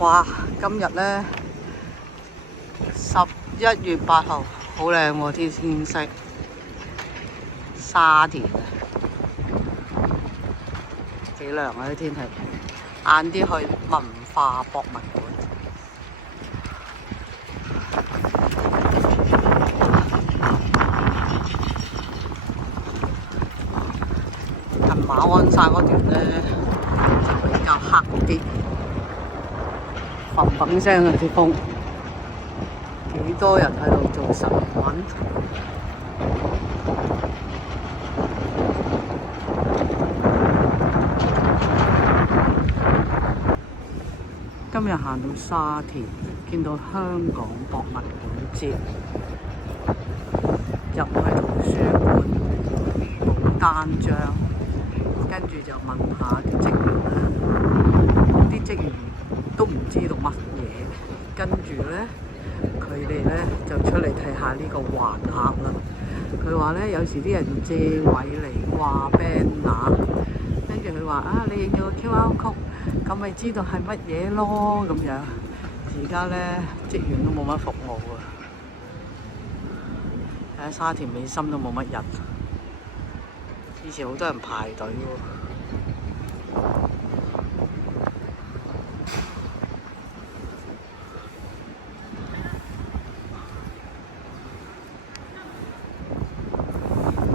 哇！今日呢11月8號，好靚喎天色，沙田啊，幾涼啊啲天氣。晏啲去文化博物館。近馬鞍山嗰段呢，就比較黑啲，嘭嘭聲啊啲風，幾多人喺度做晨運。今日行到沙田，見到香港博物館節，入去圖書館冇單張，跟住就問下啲職員啦，啲職員都唔知道乜嘢，跟住咧佢哋咧就出嚟睇下呢個橫額啦。佢話咧有時啲人借位嚟掛 banner， 跟住佢話啊，你影咗個 QR code， 咁咪知道係乜嘢咯咁樣。而家咧職員都冇乜服務啊，喺沙田美心都冇乜人，以前好多人排隊喎。